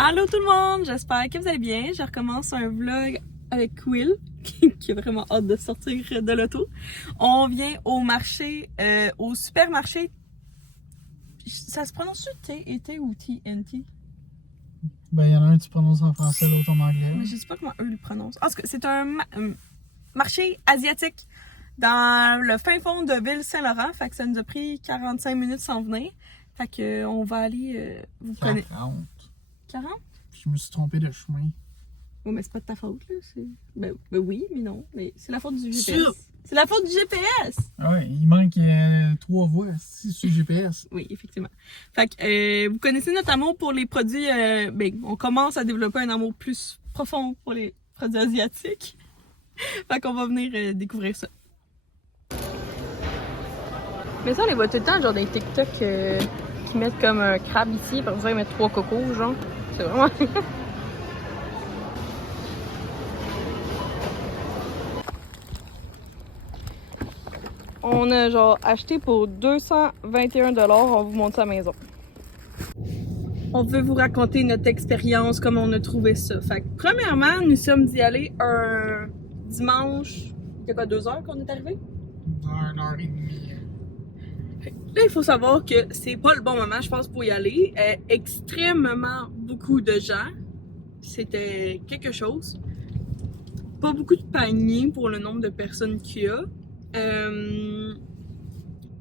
Allô tout le monde, j'espère que vous allez bien. Je recommence un vlog avec Will, qui a vraiment hâte de sortir de l'auto. On vient au marché, au supermarché. Ça se prononce T ou TNT? Ben, il y en a un tu prononces en français, l'autre en anglais. Mais je sais pas comment eux le prononcent. En tout cas, c'est un marché asiatique dans le fin fond de Ville-Saint-Laurent. Fait que ça nous a pris 45 minutes sans venir. Fait que on va aller. Vous connaissez. 40. 40? Je me suis trompé de chemin. Oui, mais c'est pas de ta faute, là. Ben oui, mais non. Mais c'est la faute du Sûr. GPS. C'est la faute du GPS! Ah ouais, il manque 3 voies sur GPS. Oui, effectivement. Fait que vous connaissez notre amour pour les produits. Ben, on commence à développer un amour plus profond pour les produits asiatiques. Fait qu'on va venir découvrir ça. Mais ça, on les voit tout le temps, genre des TikTok qui mettent comme un crabe ici, par exemple, ils mettent 3 cocos, genre. C'est vraiment. On a genre acheté pour 221 $. On vous montre ça à la maison. On veut vous raconter notre expérience, comment on a trouvé ça. Fait que, premièrement, nous sommes d'y aller un dimanche. Il y a quoi, 2 heures qu'on est arrivé? Dans 1h30. Là, il faut savoir que c'est pas le bon moment, je pense, pour y aller. Extrêmement beaucoup de gens. C'était quelque chose. Pas beaucoup de paniers pour le nombre de personnes qu'il y a.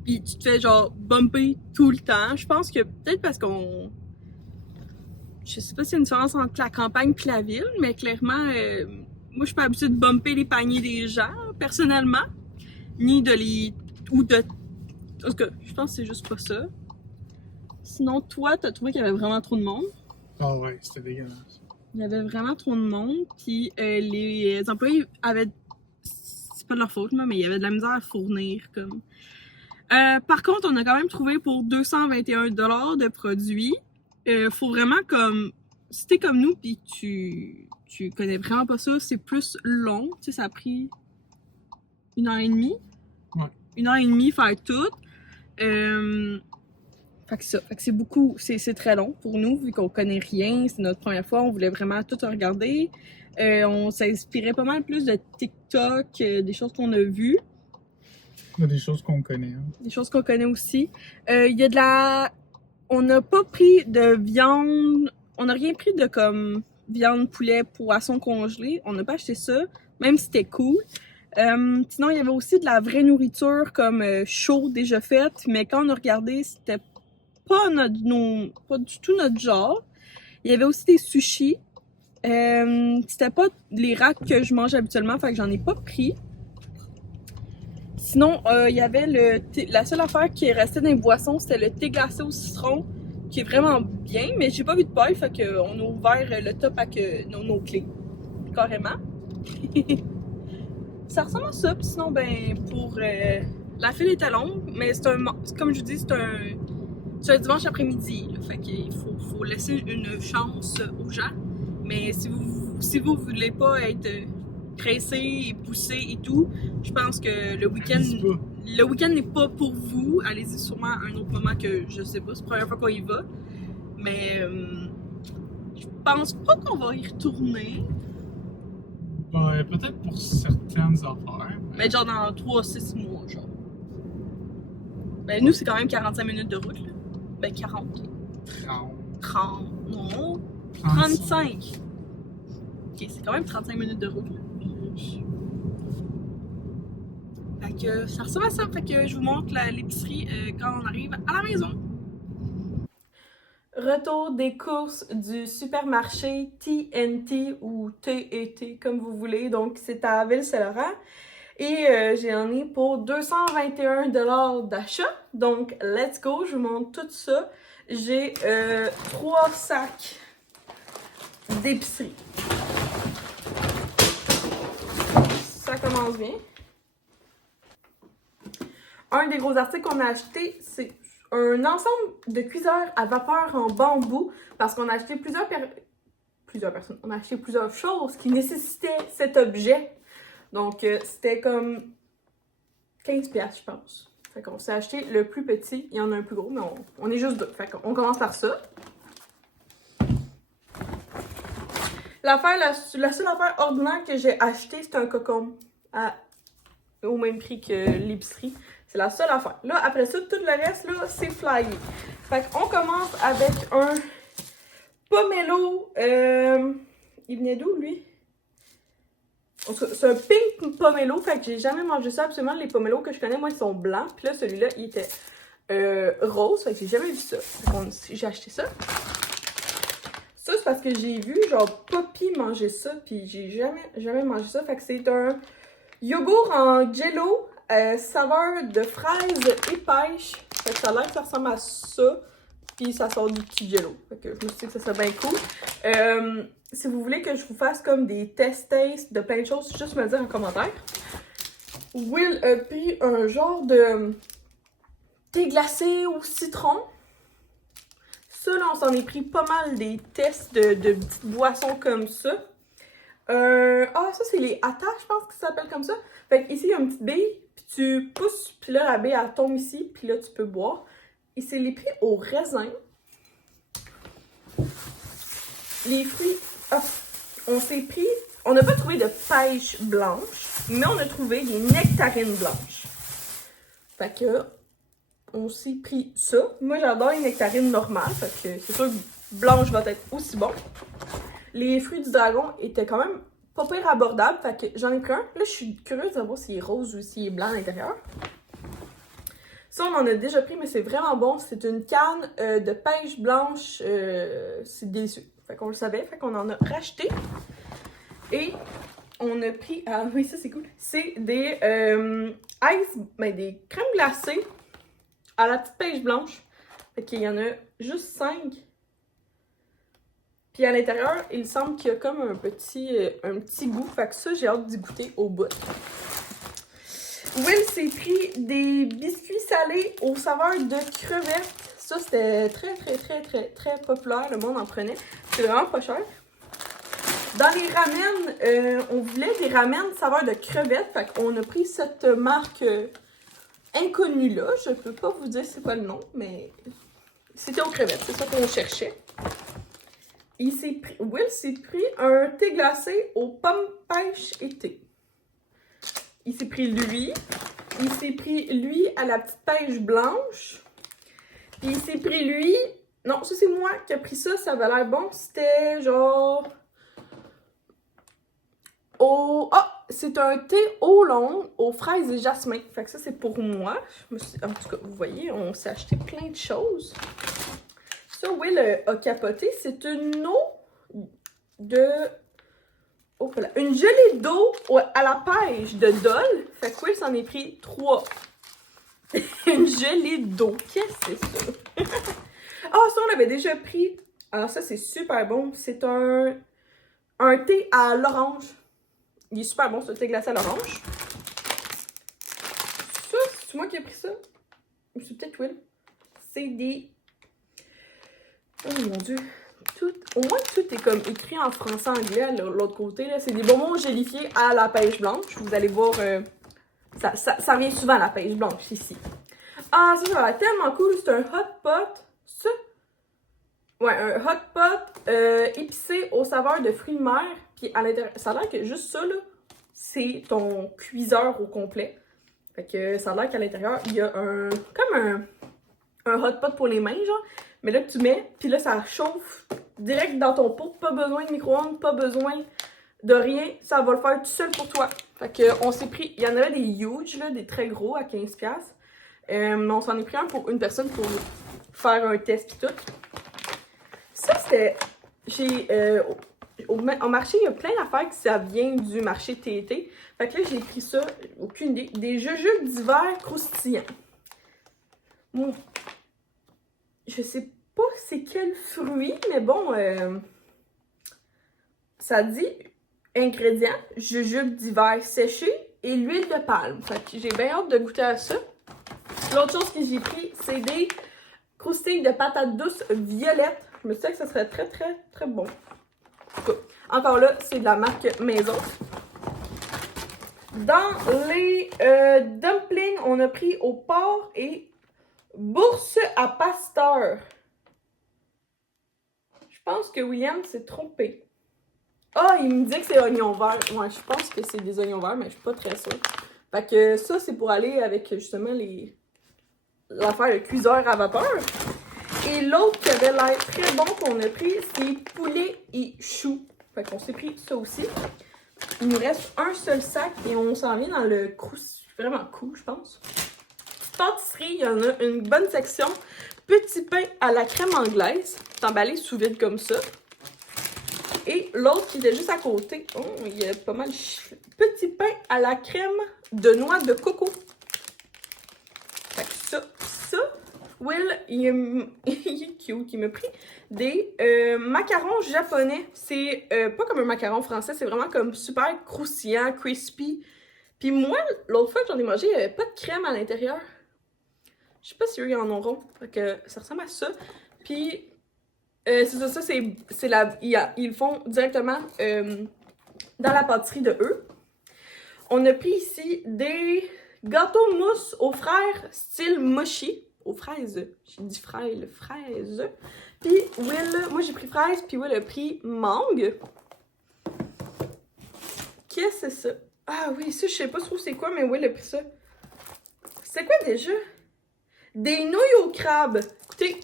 Puis tu te fais genre bumper tout le temps. Je pense que peut-être parce qu'on... Je sais pas s'il y a une différence entre la campagne et la ville, mais clairement, moi je suis pas habituée de bumper les paniers des gens, personnellement. Ni de les... ou de... En tout cas, je pense que c'est juste pas ça. Sinon, toi, t'as trouvé qu'il y avait vraiment trop de monde. Ah ouais, c'était dégueulasse. Il y avait vraiment trop de monde, puis les employés avaient... C'est pas de leur faute, là, mais il y avait de la misère à fournir, comme... par contre, on a quand même trouvé pour 221 $ de produits. Faut vraiment comme... Si t'es comme nous pis tu connais vraiment pas ça, c'est plus long. Tu sais, ça a pris 1h30. Ouais. 1h30 faire tout. Fait que ça. Fait que c'est beaucoup... C'est très long pour nous, vu qu'on connaît rien. C'est notre première fois, on voulait vraiment tout regarder. On s'inspirait pas mal plus de TikTok, des choses qu'on a vues. Il y a des choses qu'on connaît. Hein. Des choses qu'on connaît aussi. Il y a de la... On n'a pas pris de viande... On n'a rien pris de comme viande, poulet, poisson congelé. On n'a pas acheté ça, même si c'était cool. Sinon, il y avait aussi de la vraie nourriture comme chaud déjà faite, mais quand on a regardé, c'était pas pas du tout notre genre. Il y avait aussi des sushis. C'était pas les racks que je mange habituellement, fait que j'en ai pas pris. Sinon, il y avait la seule affaire qui restait dans les boissons, c'était le thé glacé au citron, qui est vraiment bien, mais j'ai pas vu de paille, fait qu'on a ouvert le top avec nos clés, carrément. Ça ressemble à ça, puis sinon, ben, pour... la file était longue, mais comme je vous dis, c'est un dimanche après-midi, fait qu'il faut laisser une chance aux gens, mais si vous voulez pas être pressé et poussé et tout, je pense que le week-end n'est pas pour vous. Allez-y sûrement à un autre moment que je sais pas, c'est la première fois qu'on y va. Mais je pense pas qu'on va y retourner. Ben, peut-être pour certaines affaires. Mais genre dans 3-6 mois, genre. Ben nous, c'est quand même 45 minutes de route, là. Ben 40. 30, non. 35. Ok, c'est quand même 35 minutes de route, là. Fait que ça ressemble à ça. Fait que je vous montre l'épicerie quand on arrive à la maison. Retour des courses du supermarché TNT ou TET comme vous voulez. Donc c'est à Ville-Saint-Laurent. Et j'en ai pour 221 $ d'achat. Donc let's go, je vous montre tout ça. J'ai 3 sacs d'épicerie. Ça commence bien. Un des gros articles qu'on a acheté, c'est un ensemble de cuiseurs à vapeur en bambou parce qu'on a acheté plusieurs personnes. On a acheté plusieurs choses qui nécessitaient cet objet. Donc, c'était comme 15$, je pense. Fait qu'on s'est acheté le plus petit. Il y en a un plus gros, mais on est juste deux. Fait qu'on commence par ça. la seule affaire ordinaire que j'ai acheté, c'est un cocon au même prix que l'épicerie. C'est la seule affaire. Là, après ça, tout le reste, là, c'est flyé. Fait qu'on commence avec un pomelo. Il venait d'où, lui? C'est un pink pomelo. Fait que j'ai jamais mangé ça. Absolument, les pomelos que je connais, moi, ils sont blancs. Puis là, celui-là, il était rose. Fait que j'ai jamais vu ça. Fait que j'ai acheté ça. Ça, c'est parce que j'ai vu, genre, Poppy manger ça. Puis j'ai jamais mangé ça. Fait que c'est un yogourt en jello. Saveur de fraise et pêche. Fait que ça a l'air que ça ressemble à ça. Puis ça sort du petit jello. Fait que je me suis dit que ça serait bien cool. Si vous voulez que je vous fasse comme des taste de plein de choses, juste me le dire en commentaire. Will a pris un genre de thé glacé au citron. Ça, là, on s'en est pris pas mal des tests de petites boissons comme ça. Ça, c'est les attaches, je pense que ça s'appelle comme ça. Fait que ici, il y a une petite bille, puis tu pousses, puis là, la bille, elle tombe ici, puis là, tu peux boire. Et c'est les prix au raisin. Les fruits, on s'est pris, on n'a pas trouvé de pêche blanche, mais on a trouvé des nectarines blanches. Fait que, on s'est pris ça. Moi, j'adore les nectarines normales, fait que c'est sûr que blanche va être aussi bon. Les fruits du dragon étaient quand même pas pire abordables, fait que j'en ai pris un. Là, je suis curieuse de savoir s'il est rose ou s'il est blanc à l'intérieur. Ça, on en a déjà pris, mais c'est vraiment bon. C'est une canne de pêche blanche. C'est délicieux. Fait qu'on le savait, fait qu'on en a racheté. Et on a pris... Ah oui, ça c'est cool. C'est des des crèmes glacées à la petite pêche blanche. Fait qu'il y en a juste 5. Puis à l'intérieur, il semble qu'il y a comme un petit goût. Fait que ça, j'ai hâte d'y goûter au bout. Will s'est pris des biscuits salés aux saveurs de crevettes. Ça, c'était très populaire. Le monde en prenait. C'est vraiment pas cher. Dans les ramen, on voulait des ramen saveurs de crevettes. Fait qu'on a pris cette marque inconnue-là. Je peux pas vous dire c'est quoi le nom, mais c'était aux crevettes. C'est ça qu'on cherchait. Will s'est pris un thé glacé aux pommes, pêche et thé. Il s'est pris lui. Il s'est pris lui à la petite pêche blanche. Puis il s'est pris lui. Non, ça c'est moi qui ai pris ça. Ça avait l'air bon. C'était genre. C'est un thé oolong aux fraises et jasmin. Fait que ça c'est pour moi. En tout cas, vous voyez, on s'est acheté plein de choses. Ça, Will a capoté. C'est une eau de. Une gelée d'eau à la pêche de Dole. Fait que Will s'en est pris 3. Une gelée d'eau. Qu'est-ce que c'est ça? Ça, on l'avait déjà pris. Alors ça, c'est super bon. C'est un thé à l'orange. Il est super bon, ce thé glacé à l'orange. Ça, c'est moi qui ai pris ça? Ou c'est peut-être Will? C'est des... Oh mon Dieu! Au moins, tout est comme écrit en français-anglais de l'autre côté. C'est des bonbons gélifiés à la pêche blanche. Vous allez voir, ça vient souvent à la pêche blanche ici. Ah, ça a l'air tellement cool. C'est un hot pot. Ça? Ouais, un hot pot épicé aux saveurs de fruits de mer. Puis à l'intérieur, ça a l'air que juste ça, là, c'est ton cuiseur au complet. Fait que ça a l'air qu'à l'intérieur, il y a comme un hot pot pour les mains, genre. Mais là, tu mets, puis là, ça chauffe direct dans ton pot. Pas besoin de micro-ondes, pas besoin de rien. Ça va le faire tout seul pour toi. Fait que on s'est pris, il y en avait des huge, là, des très gros à 15$. Mais on s'en est pris un pour une personne pour faire un test et tout. Ça, c'était... Au marché, il y a plein d'affaires qui ça vient du marché TT. Fait que là, j'ai pris ça, aucune idée. Des jujubes d'hiver croustillants. Bon, je sais pas c'est quel fruit, mais bon, ça dit ingrédients, jujubes d'hiver séchés et l'huile de palme. Fait que j'ai bien hâte de goûter à ça. L'autre chose que j'ai pris, c'est des croustilles de patates douces violettes. Je me suis dit que ça serait très bon. Encore là, c'est de la marque Maison. Dans les dumplings, on a pris au porc et bourse à pasteur. Je pense que William s'est trompé. Ah, il me dit que c'est oignon vert. Ouais, je pense que c'est des oignons verts, mais je suis pas très sûre. Fait que ça, c'est pour aller avec justement l'affaire de cuiseur à vapeur. Et l'autre qui avait l'air très bon qu'on a pris, c'est poulet et choux. Fait qu'on s'est pris ça aussi. Il nous reste un seul sac et on s'en vient dans le vraiment cool, je pense. Pâtisserie, il y en a une bonne section. Petit pain à la crème anglaise, emballé sous vide comme ça. Et l'autre qui était juste à côté, oh, il y a pas mal de petit pain à la crème de noix de coco. Fait que ça. Will, il est cute, il m'a pris des macarons japonais. C'est pas comme un macaron français, c'est vraiment comme super croustillant, crispy. Puis moi, l'autre fois que j'en ai mangé, il n'y avait pas de crème à l'intérieur. Je sais pas si eux, ils en auront. Fait que ça ressemble à ça. Puis, c'est ça, ils le font directement dans la pâtisserie de eux. On a pris ici des gâteaux mousse aux frères style mochi. Aux fraises. J'ai dit fraise. Puis Will, moi j'ai pris fraise, puis Will a pris mangue. Qu'est-ce que c'est ça? Ah oui, ça je sais pas trop c'est quoi, mais Will a pris ça. C'est quoi déjà? Des nouilles au crabe. Écoutez,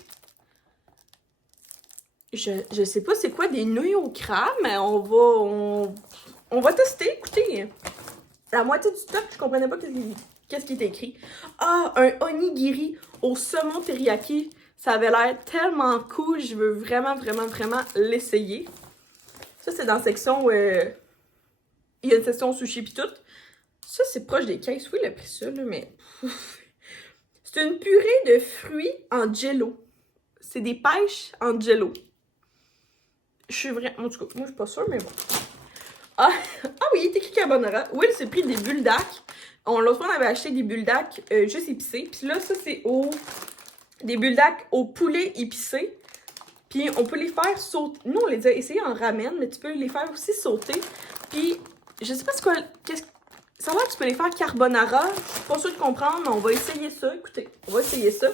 je sais pas c'est quoi des nouilles au crabe, mais on va tester. Écoutez, la moitié du top, je comprenais pas qu'est-ce qui est écrit. Ah, un onigiri au saumon teriyaki. Ça avait l'air tellement cool. Je veux vraiment l'essayer. Ça, c'est dans la section où il y a une section sushi pis tout. Ça, c'est proche des caisses. Oui, il a pris ça, là, mais... C'est une purée de fruits en jello. C'est des pêches en jello. Je suis vraiment... En tout cas, moi, je suis pas sûre, mais bon. Ah oui, il est écrit carbonara. Will s'est pris des buldak. L'autre fois, on avait acheté des buldak juste épicés. Puis là, ça, c'est des buldak au poulet épicé. Puis on peut les faire sauter. Nous, on les a essayés en ramen, mais tu peux les faire aussi sauter. Puis, je sais pas c'est quoi... Ça a l'air que tu peux les faire carbonara. Je suis pas sûre de comprendre, mais on va essayer ça. Écoutez, on va essayer ça.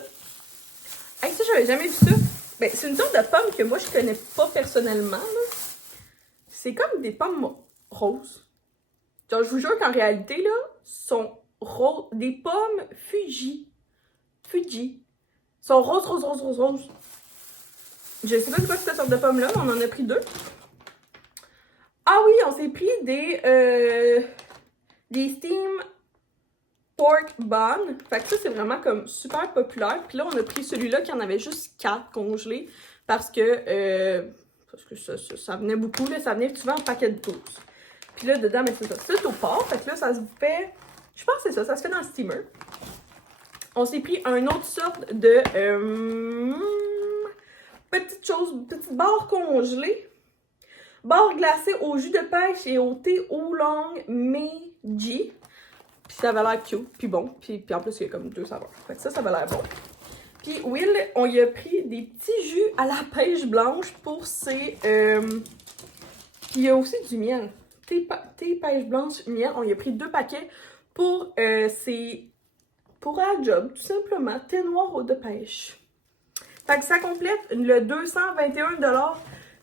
Hey, ça, j'avais jamais vu ça. Ben, c'est une sorte de pomme que moi, je connais pas personnellement, là. C'est comme des pommes roses. Genre, je vous jure qu'en réalité, là, sont roses. Des pommes Fuji. Sont roses. Je sais pas c'est quoi cette sorte de pomme-là, mais on en a pris 2. Ah oui, on s'est pris des steam pork bun. Fait que ça, c'est vraiment comme super populaire. Puis là, on a pris celui-là qui en avait juste 4 congelés parce que ça venait beaucoup, là. Ça venait souvent en paquet de 12. Puis là, dedans, mais c'est ça. C'est au porc. Fait que là, ça se fait... Je pense que c'est ça. Ça se fait dans le steamer. On s'est pris une autre sorte de... petite barre congelée. Barre glacée au jus de pêche et au thé oolong meiji. Puis ça avait l'air cute, puis bon. Puis en plus, il y a comme 2 saveurs. Fait que ça avait l'air bon. Puis Will, on y a pris des petits jus à la pêche blanche pour ses... Puis il y a aussi du miel. Thé pêche blanche, miel. On y a pris 2 paquets pour pour la job, tout simplement. Thé noir eau de pêche. Fait que ça complète le 221$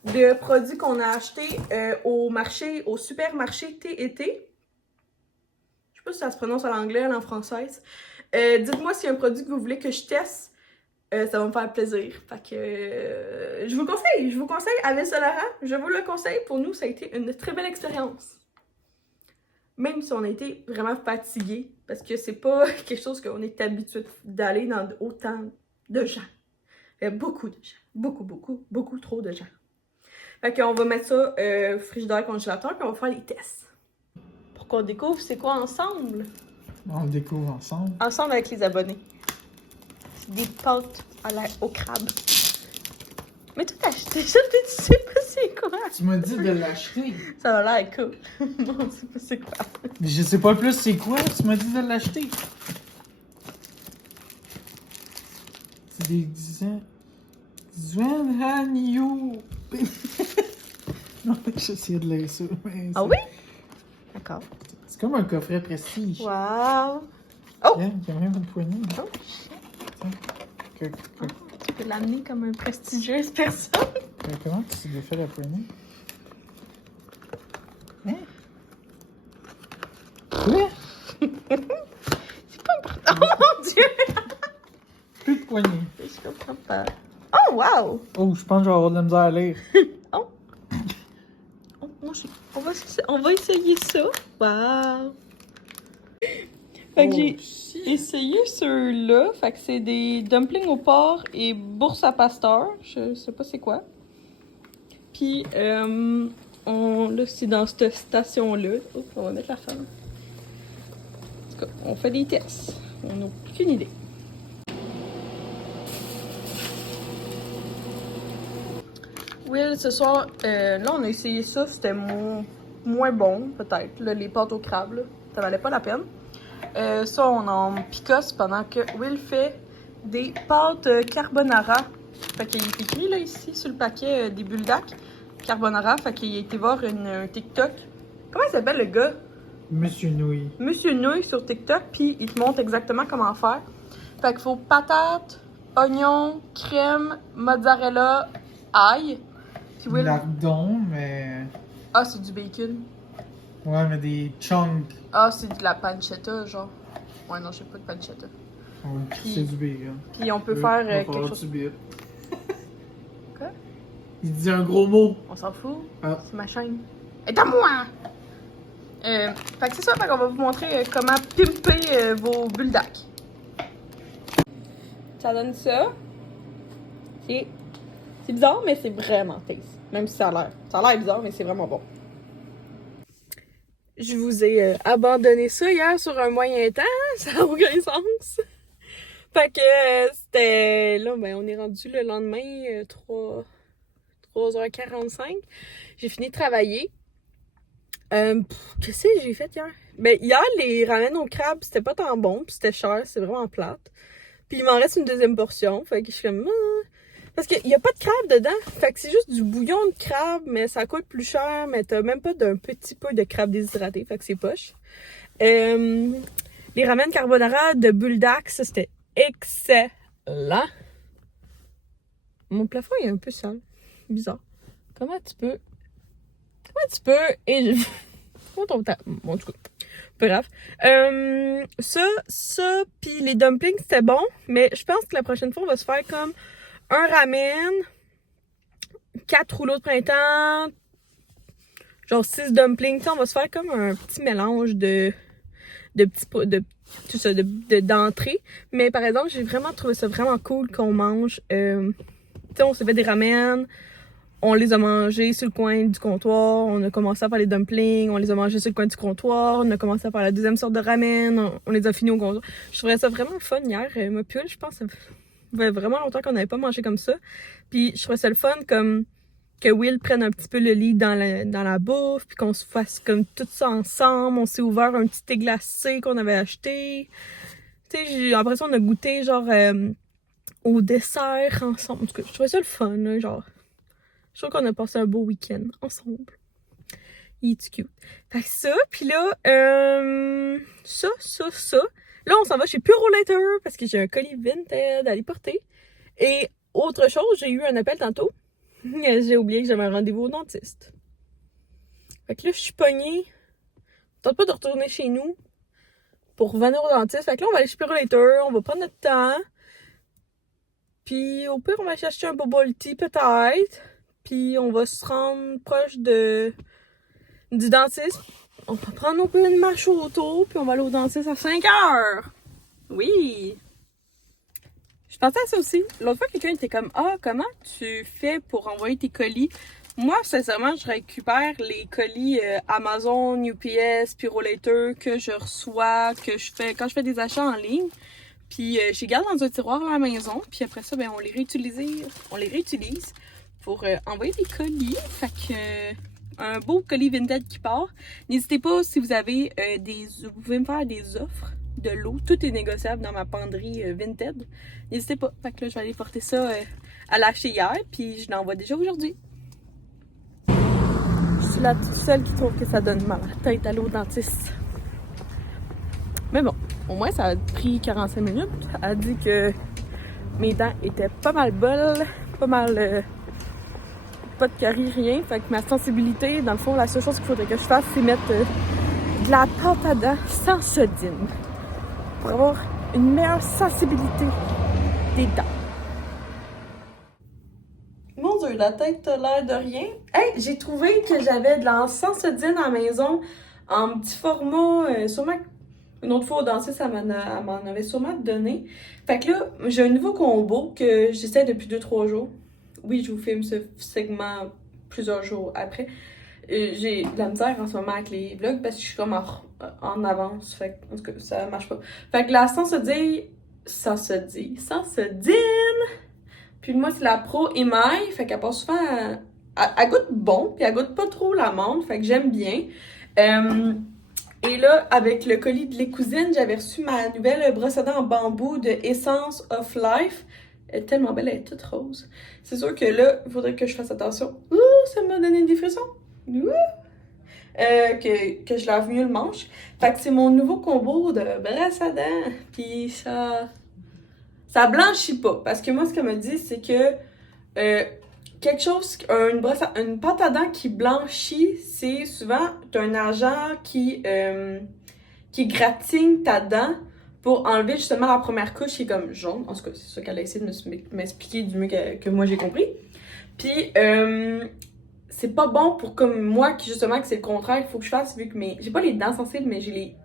de produits qu'on a achetés au supermarché T&T. Je sais pas si ça se prononce en anglais ou en français. Dites-moi s'il y a un produit que vous voulez que je teste. Ça va me faire plaisir. Fait que je vous conseille avec Solara. Je vous le conseille. Pour nous, ça a été une très belle expérience. Même si on a été vraiment fatigués. Parce que c'est pas quelque chose qu'on est habitué d'aller dans autant de gens. Il y a beaucoup de gens. Beaucoup trop de gens. Fait qu'on va mettre ça frigidaire, congélateur, puis on va faire les tests. Pour qu'on découvre c'est quoi ensemble. On découvre ensemble. Ensemble avec les abonnés. C'est des pâtes au crabe. Mais toi, t'as acheté ça, puis tu sais pas c'est quoi. Tu m'as dit de l'acheter. Ça a l'air cool. Non, on sait pas c'est quoi. Mais je sais pas plus c'est quoi. Tu m'as dit de l'acheter. C'est des Zuen Han Yu. Non, j'essayais de lire ça. Ah oui? D'accord. C'est comme un coffret prestige. Wow! Oh! Il y a même une poignée. Oh! Tiens. Tu peux l'amener comme une prestigieuse personne. Comment tu défais la poignée? Je comprends pas. Oh, wow! Oh, je pense que je vais avoir de la misère à lire. Oh, non, on va essayer ça. Wow! Fait que j'ai essayé ceux-là. Fait que c'est des dumplings au porc et bourse à pasteur. Je sais pas c'est quoi. Puis, là, c'est dans cette station-là. Oh, on va mettre la femme. En tout cas, on fait des tests. On n'a aucune idée. Will, ce soir, là, on a essayé ça. C'était moins bon, peut-être. Là, les pâtes au crabe, là, ça valait pas la peine. Ça, on en picosse pendant que Will fait des pâtes carbonara. Fait qu'il est écrit, là, ici, sur le paquet des buldak carbonara. Fait qu'il a été voir un TikTok. Comment il s'appelle, le gars? Monsieur Nouille. Monsieur Nouille sur TikTok, puis il te montre exactement comment faire. Fait qu'il faut patates, oignons, crème, mozzarella, ail. Puis Will... Lardon, mais... Ah, c'est du bacon. Ouais, mais des chunks. Ah, c'est de la pancetta, genre. Ouais, non, j'ai pas de pancetta. Ouais, c'est du bacon. Puis on peut faire quelque chose... Quoi? Il dit un gros mot. On s'en fout. Ah. C'est ma chaîne. Et à moi! Fait que c'est ça, fait qu'on va vous montrer comment pimper vos buldak. Ça donne ça. C'est bizarre, mais c'est vraiment tasty. Même si ça a l'air bizarre, mais c'est vraiment bon. Je vous ai abandonné ça hier sur un moyen temps. Ça n'a aucun sens. Fait que c'était... Là, ben, on est rendu le lendemain, 3h45. J'ai fini de travailler. Qu'est-ce que j'ai fait hier? Ben, hier, les ramen au crabe, c'était pas tant bon, puis c'était cher, c'est vraiment plate. Puis il m'en reste une deuxième portion, fait que je suis comme... Parce qu'il y a pas de crabe dedans, fait que c'est juste du bouillon de crabe, mais ça coûte plus cher, mais t'as même pas d'un petit peu de crabe déshydraté, fait que c'est poche. Les ramen carbonara de buldak, ça c'était excellent. Mon plafond est un peu sale, bizarre. Comment tu peux... Et je... Comment ton ta... Bon, en tout cas, pas grave. Ça, puis les dumplings, c'était bon, mais je pense que la prochaine fois, on va se faire comme un ramen, 4 rouleaux de printemps, genre 6 dumplings. On va se faire comme un petit mélange de tout ça, d'entrée. Mais par exemple, j'ai vraiment trouvé ça vraiment cool qu'on mange. Tu sais, on s'est fait des ramen. On les a mangés sur le coin du comptoir, on a commencé à faire les dumplings, on les a mangés sur le coin du comptoir, on a commencé à faire la deuxième sorte de ramen, on les a finis au comptoir. Je trouvais ça vraiment fun hier, moi puis je pense que ça fait vraiment longtemps qu'on n'avait pas mangé comme ça. Puis je trouvais ça le fun comme que Will prenne un petit peu le lead dans la bouffe, puis qu'on se fasse comme tout ça ensemble. On s'est ouvert un petit thé glacé qu'on avait acheté. Tu sais, après ça on a goûté genre au dessert ensemble. En tout cas, je trouvais ça le fun, là, genre... Je trouve qu'on a passé un beau week-end ensemble. Il est cute. Fait que ça, puis là, ça. Là, on s'en va chez Purolator parce que j'ai un colis Vinted à aller porter. Et autre chose, j'ai eu un appel tantôt. J'ai oublié que j'avais un rendez-vous au dentiste. Fait que là, je suis pognée. Tente pas de retourner chez nous pour revenir au dentiste. Fait que là, on va aller chez Purolator, on va prendre notre temps. Puis au pire, on va chercher un bubble tea peut-être. Puis on va se rendre proche du dentiste. On va prendre un peu de marche autour, puis on va aller au dentiste à 5h. Oui! Je pensais à ça aussi. L'autre fois, quelqu'un était comme « Ah, comment tu fais pour envoyer tes colis? » Moi, sincèrement, je récupère les colis Amazon, UPS, Purolator que je reçois, que je fais quand je fais des achats en ligne. Puis je les garde dans un tiroir à la maison. Puis après ça, ben, on les réutilise pour envoyer des colis. Fait que un beau colis Vinted qui part. N'hésitez pas si vous avez vous pouvez me faire des offres de l'eau. Tout est négociable dans ma penderie Vinted. N'hésitez pas. Fait que là, je vais aller porter ça à l'acheter hier. Puis je l'envoie déjà aujourd'hui. Je suis la seule qui trouve que ça donne mal à la tête aller au dentiste. Mais bon, au moins ça a pris 45 minutes. Elle a dit que mes dents étaient pas mal bonnes, pas mal... pas de caries, rien. Fait que ma sensibilité, dans le fond, la seule chose qu'il faudrait que je fasse, c'est mettre de la pâte à dents sans sodine. Pour avoir une meilleure sensibilité des dents. la tête a l'air de rien. Hey, j'ai trouvé que j'avais de l'encens sodine à la maison en petit format, sûrement une autre fois au dentiste, elle m'en avait sûrement donné. Fait que là, j'ai un nouveau combo que j'essaie depuis 2-3 jours. Oui, je vous filme ce segment plusieurs jours après. J'ai de la misère en ce moment avec les vlogs parce que je suis comme en avance. Fait que, en tout cas, ça marche pas. Fait que la Sensodine. Puis moi, c'est la Pro émail. Fait qu'elle passe souvent. Elle goûte bon, puis elle goûte pas trop l'amande. Fait que j'aime bien. Et là, avec le colis de Les Cousines, j'avais reçu ma nouvelle brosse à dents en bambou de Essence of Life. Elle est tellement belle, elle est toute rose. C'est sûr que là, il faudrait que je fasse attention. Ouh, ça m'a donné des frissons. Ouh. Que je lave mieux le manche. Fait que c'est mon nouveau combo de brosse à dents. Puis ça blanchit pas. Parce que moi, ce qu'elle me dit, c'est que quelque chose, une pâte à dents qui blanchit, c'est souvent un agent qui gratine ta dent pour enlever justement la première couche qui est comme jaune. En tout cas, c'est ça qu'elle a essayé de m'expliquer du mieux que moi j'ai compris. Puis, c'est pas bon pour comme moi qui justement que c'est le contraire qu'il faut que je fasse vu que j'ai pas les dents sensibles, mais j'ai les...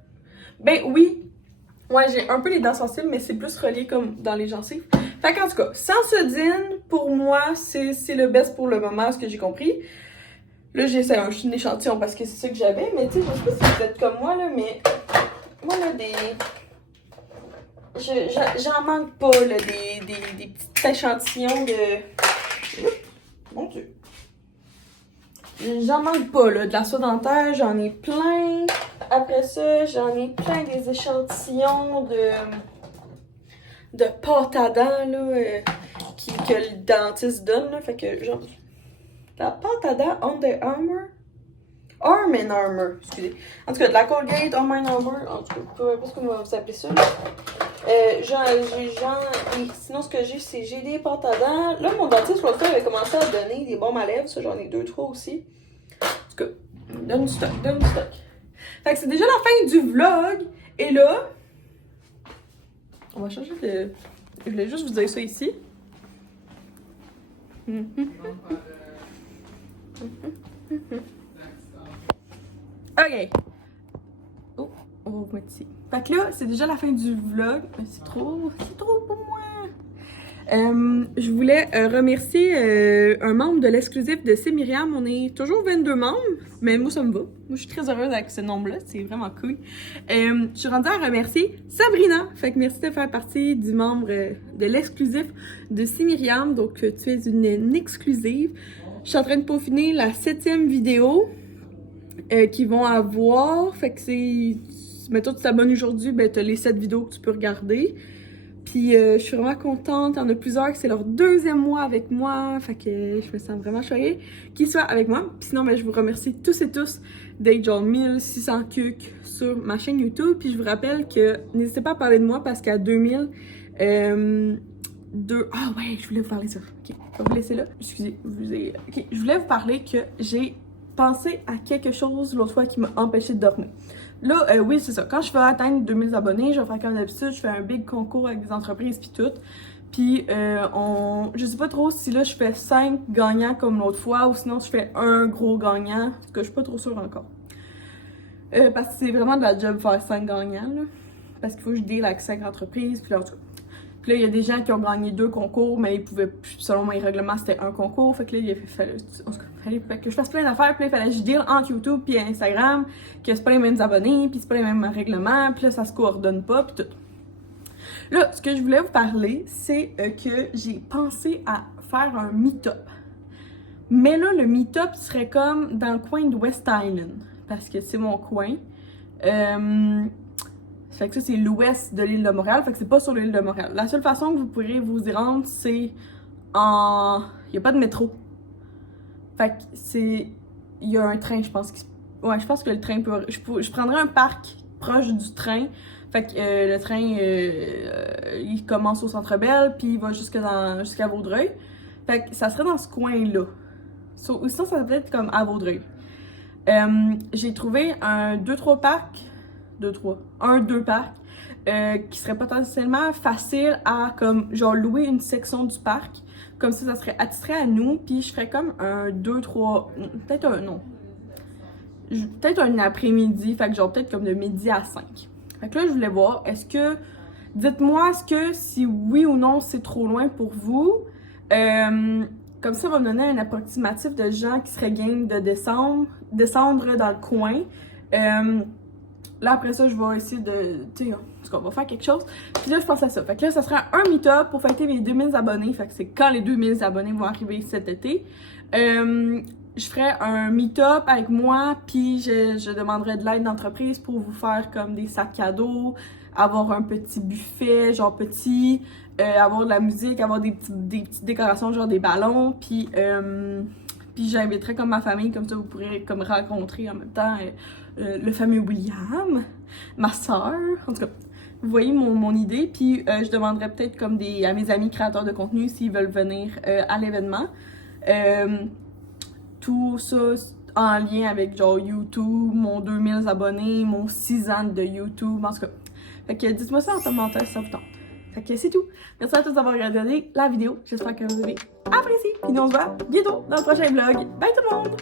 Ben oui! Ouais, j'ai un peu les dents sensibles, mais c'est plus relié comme dans les gencives. Fait qu'en tout cas, Sensodine, pour moi, c'est le best pour le moment, ce que j'ai compris. Là, j'essaie un échantillon parce que c'est ça que j'avais, mais tu sais, je sais pas si vous êtes comme moi, là, mais moi, là, j'en manque pas, là, des petits échantillons de... Mon Dieu! J'en manque pas, là, de la soie dentaire, j'en ai plein. Après ça, j'en ai plein des échantillons de pâte à dents, là, que le dentiste donne, là. Fait que, genre, la pâte à dents Under Armour. Arm & Armour, excusez. En tout cas, de la Colgate, Arm & Armour, en tout cas, peu importe comment vous appelez ça. Sinon, ce que j'ai des pâtes à dents. Là, mon dentiste, l'autre fois, avait commencé à donner des baumes à lèvres. Ça, j'en ai 2-3 aussi. En tout cas, donne du stock. Fait que c'est déjà la fin du vlog. Et là, on va changer de... Je voulais juste vous dire ça ici. OK. Oh, on va vous mettre ici. Fait que là, c'est déjà la fin du vlog. C'est trop pour moi. Je voulais remercier un membre de l'exclusif de C'est Myriam. On est toujours 22 membres, mais moi, ça me va. Moi, je suis très heureuse avec ce nombre-là. C'est vraiment cool. Je suis rendue à remercier Sabrina. Fait que merci de faire partie du membre de l'exclusif de C'est Myriam. Donc, tu es une exclusive. Je suis en train de peaufiner la 7e vidéo qu'ils vont avoir. Fait que c'est... Mettons, tu t'abonnes aujourd'hui, ben, tu as les 7 vidéos que tu peux regarder. Puis je suis vraiment contente. Il y en a plusieurs que c'est leur 2e mois avec moi. Fait que je me sens vraiment choyée qu'ils soient avec moi. Puis sinon, ben, je vous remercie tous et tous d'être genre 1600 cucs sur ma chaîne YouTube. Puis je vous rappelle que n'hésitez pas à parler de moi parce qu'à 2000... Ah ouais, je voulais vous parler de ça. Ok, je vais vous laisser là. Excusez, ok, je voulais vous parler que j'ai pensé à quelque chose l'autre fois qui m'a empêché de dormir. Là, oui, c'est ça. Quand je vais atteindre 2000 abonnés, je vais faire comme d'habitude, je fais un big concours avec des entreprises puis tout. Puis, je sais pas trop si là, je fais 5 gagnants comme l'autre fois ou sinon, je fais un gros gagnant. En tout cas, je suis pas trop sûre encore. Parce que c'est vraiment de la job faire 5 gagnants, là. Parce qu'il faut que je deal avec 5 entreprises, puis là, en tout cas. Puis là, il y a des gens qui ont gagné 2 concours, mais ils pouvaient, selon mes règlements, c'était un concours. Fait que là, il fallait que je fasse plein d'affaires. Puis là, il fallait que je deal entre YouTube puis Instagram, que c'est pas les mêmes abonnés, puis c'est pas les mêmes règlements, puis là, ça se coordonne pas, puis tout. Là, ce que je voulais vous parler, c'est que j'ai pensé à faire un meet-up. Mais là, le meet-up serait comme dans le coin de West Island, parce que c'est mon coin. Fait que ça, c'est l'ouest de l'île de Montréal. Fait que c'est pas sur l'île de Montréal. La seule façon que vous pourrez vous y rendre, c'est en... Il n'y a pas de métro. Fait que c'est... Il y a un train, je pense. Ouais, je pense que le train peut... Je prendrais un parc proche du train. Fait que le train, il commence au Centre Bell, puis il va jusqu'à Vaudreuil. Fait que ça serait dans ce coin-là. Sinon, ça peut être comme à Vaudreuil. J'ai trouvé 2 parcs. 2 parcs qui serait potentiellement facile à comme genre louer une section du parc. Comme ça serait attitré à nous, puis je ferais comme un 2, 3, peut-être un non. Peut-être un après-midi, fait que genre peut-être comme de midi à 5. Fait que là, je voulais voir, dites-moi, est-ce que si oui ou non c'est trop loin pour vous? Comme ça va me donner un approximatif de gens qui seraient game de descendre dans le coin. Là, après ça, je vais essayer de, tu sais, en tout cas, on va faire quelque chose. Puis là, je pense à ça. Fait que là, ça sera un meet-up pour fêter mes 2000 abonnés. Fait que c'est quand les 2000 abonnés vont arriver cet été. Je ferai un meet-up avec moi, puis je demanderai de l'aide d'entreprise pour vous faire comme des sacs cadeaux, avoir un petit buffet, genre petit, avoir de la musique, avoir des petites décorations, genre des ballons, puis j'inviterai comme ma famille, comme ça vous pourrez comme rencontrer en même temps le fameux William, ma soeur, en tout cas. Vous voyez mon idée, puis je demanderai peut-être comme à mes amis créateurs de contenu s'ils veulent venir à l'événement. Tout ça en lien avec genre YouTube, mon 2000 abonnés, mon 6 ans de YouTube, en tout cas. Fait que dites-moi ça en commentaire si ça vous tente. Fait que c'est tout. Merci à tous d'avoir regardé la vidéo. J'espère que vous avez apprécié. Puis nous on se voit bientôt dans le prochain vlog. Bye tout le monde!